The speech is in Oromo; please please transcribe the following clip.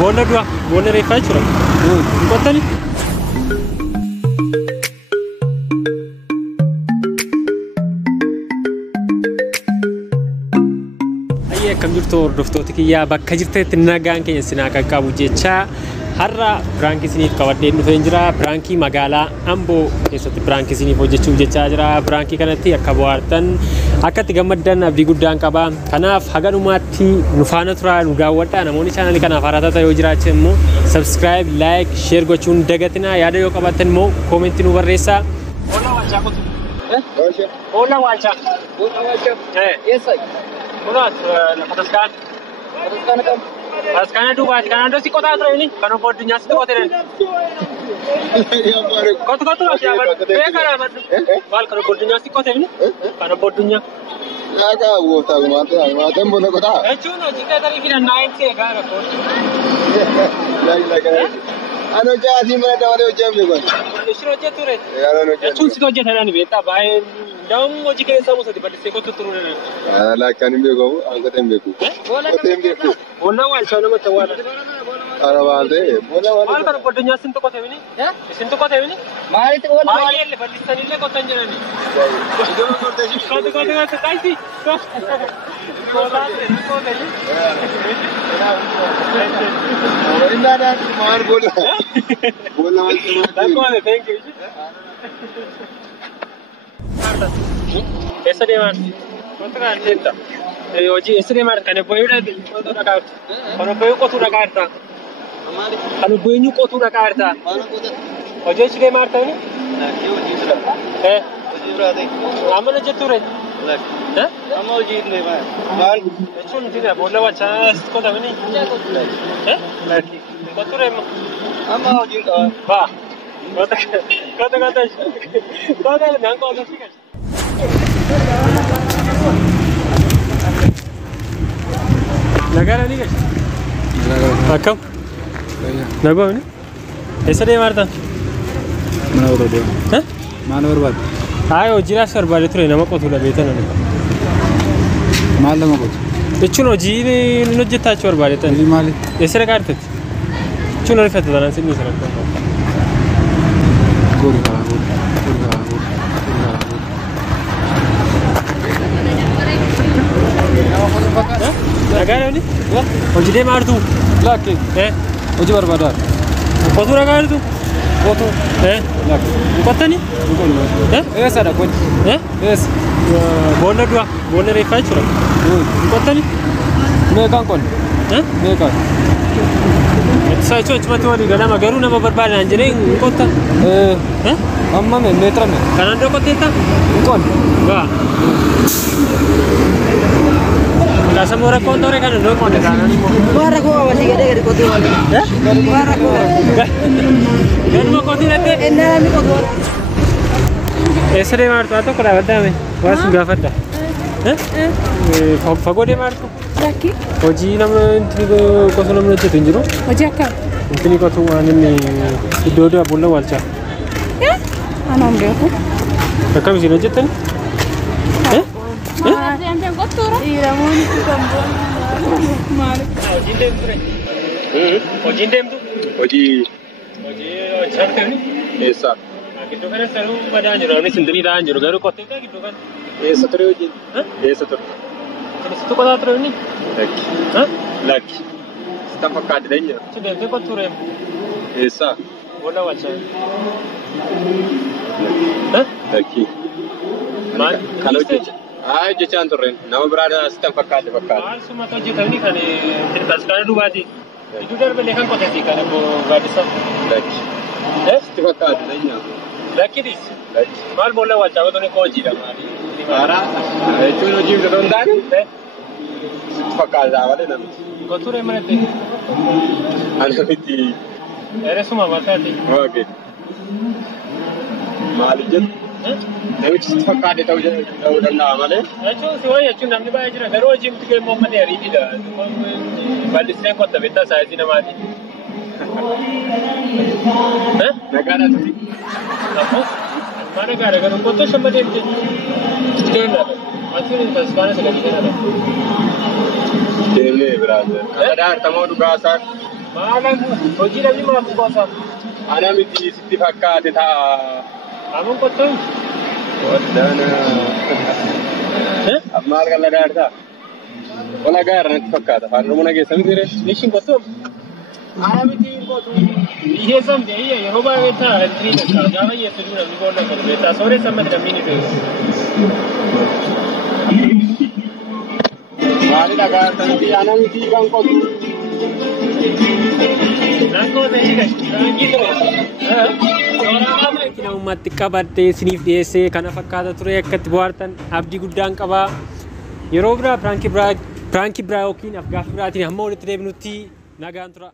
Bona dua, bona refresh lah. Kota ni. Ayah kami jurtor doftor tikiya bakka jirtetti nagaan keenya sinaa qaqqabu jecha har'a birankii isiniif qabadhee dhufee jira. Birankii magaalaa Amboo keessatti birankii isiniif hojjechuuf jechaa jira. Birankii kanatti akka bohaartan akka itti gammaddan abdii guddaan qaba. Kanaaf haga dhumaatti nu faana turaa nu daawwadhaa. Namoonni chaanalii kanaaf haaraa ta'an yoo jiraatan immoo subscribe, like, share gochuun dagatinaa. Yaada yoo qabaattan immoo comment nu barreessaa. Ola walchaa qotu. Ola walchaa. Yes sir. Kunaat fataskaan. Fataskaan kam? Fataskaan duubaati. Kan ando si qotaa ture ini. Kan obbo addunyaa sitti qote Kotu asyaa beekara maddu. Maal kan obbo addunyaa sitti qote ini? Kan obbo addunyaa. Naga woota maatiin bona qotaa. Jechuun hojii keessa rifiidhaan naayinti egaa rakkoon. Ano jaati mana dabalee hojjenne kun. Isheen hojjeture. Jechuun sitti hojjetanii beektaa baay'ee daa'imman hojii keessa musati bal'isee qotu turuu danda'a. Lakkaan hin beekamu, angata hin beeku. Qoteen beeku. Boona waalchaa nama tawwaala. Ara baatee boona waalchaa. Maal kan addunyaa isin tokko ta'e bini? Isin tokko ta'e bini? Maalitti boona waalchaa? Baay'ee bal'isanii illee qotan jirani. Kotu taayisi. Indaadhaan maal boona? Boona waalchaa. Dakkoole thank you. Esa deeman. Wanta kan teetta. Hojii esa deeman kan boyuudha qotu dhaqaarta. Kan boyu qotu dhaqaarta. Kan boyu qotu dhaqaarta. Hojii esa deeman ta'ini? Hojii jira. Hojii jiraate. Amma hojjeture. Amma hojii hin deeman. Maal? Jechuun tina boolla wachaa qotu amini. Laki. Qoture amma hojii qaba. Ba. Kata nang kota sih kan? Negara ni kan? Akam? Naga ni? Esa dia marta? Mana orang dia? Hah? Mana orang? Ayo jelas serba itu nama kau tu dah betul ni. Malam apa? Cuno jini nujit tak serba itu. Jadi malam. Esa rekat tu. Cuno rifat tu dalam sini serba. Negara ni? Hojii deemaa jirtu? Lakki. Hojii barbaadaa. Qotuu dhagaa jirtu? Qotuu. Lakki. Qottani? Eessa dha qonni? Eessa? Boolla du'a. Boolla reeffaa jechuudha. Qottani? Meeqaan qonni? Meeqaan? Isaa jechuun achumatti walii galama garuu nama barbaadan jedhee hin qotta. Amma meetira mee? Kanaan dura qotteetta? Hin qonni. Gaa. Kasa murah kontore kan dong konde kanan. Murah kok masih gede kotor. Murah kok. Kan mau kotor nanti? Enak ni kotor. Esre marto atau kena benda me? Was nggak ada. Fago de marto. Laki. Oji nama ini kotor nama itu tunjuk. Oji apa? Ini kotor mana ni? Itu dia bola walca. Ya? Anam dia aku. Kakak mesti lanjut kan? Yang kotor. Iya, mau ni kambing. Mari. Oji dem tu? Oji cantik ni? Eessa. Gitu kan selalu pada anjur, ni sendiri dah anjur. Garu kotor kan gitu kan? Eessa ture Oji? Eessa ture? Ini situ kota ture ni? Lakki. Lakki. Sita fakkaate danya. Sudah tu kotor em. Eessa. Bola walca. Lakki. Maal? Kalau jechaan turren nama biraadha sitan fakkaate. Maal suma hojjetanii kan taasisaa dubaati. Iddoo darbalee kan qotatti kan baadiyyaa. Lakki. Sitti fakkaate danya. Lakkidis. Maal bola walchaa qotuun koo hojiidha maali? Haaraa jechuun hojii bitatoo hin taane sitti fakkaata malee namichi. Qoturee manatti. Ana miti. Eresuma mataati. Ookee. Maali jedhu? Namichi sitti fakkaate ta'uu danda'a malee. Jechuun si wayya jechuun namni baay'ee jira garuu hojii miti keemmoo manni ariitiidha. Bal'isnee qotta beektaa saayizii namaati. Nagaadha tuti. Ammoo mana gaara garuu qottoo shamma deemte. Deemnee biraadha. Kana tamoo dhugaasaa. Maalan hojii dhabni maaf dhugaasaa? Ana miti sitti fakkaate ta'a. Amoon qottoon? Waddana. Maal kan lagaartaa? Wala gaara natti fakkaata. Faanuma nageessa miti ree? Nishin qottoon? Ana miti qottoon. Dhiyeessam ta'ee yeroo baay'ee ta'a ittiin akka gaafa yeessu dura namni boonna qabu beektaa sooressa amma namni ni beeku. Maali lagaartaa miti ana miti kan qotu. Ummatti qabadhee isiniif dhiyeessee kana fakkaata ture akkatti bohaartan abdii guddaan qabaa. Yeroo biraa piraankii biraa yookiin afgaaffii biraatiin hamma walitti deebinutti nagaan tura.